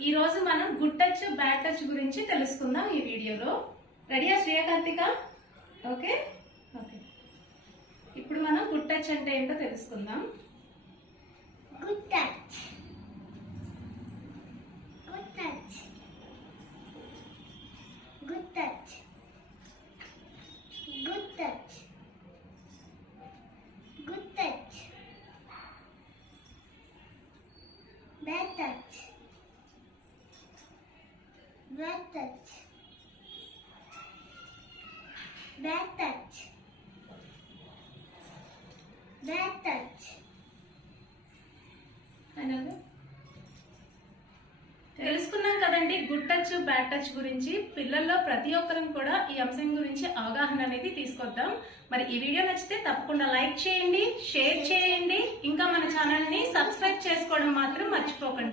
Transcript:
ఈ రోజు మనం గుడ్ టచ్ బ్యాడ్ టచ్ గురించి తెలుసుకుందాం ఈ వీడియోలో. రెడీయా శ్రేయ కార్తిక? Okay okay. ఇప్పుడు మనం గుడ్ టచ్ అంటే ఏంటో తెలుసుకుందాం. Good touch, good touch, good touch, good touch, good touch, bad touch, bad touch, bad touch, bad touch. తెలుసుకున్నాం కదండి గుడ్ టచ్ బ్యాడ్ టచ్ గురించి. పిల్లల్లో ప్రతి ఒక్కరం కూడా ఈ అంశం గురించి అవగాహన అనేది తీసుకొద్దాం. మరి ఈ వీడియో నచ్చితే తప్పకుండా లైక్ చేయండి, షేర్ చేయండి, ఇంకా మన ఛానల్ ని సబ్స్క్రైబ్ చేసుకోవడం మాత్రం మర్చిపోకండి.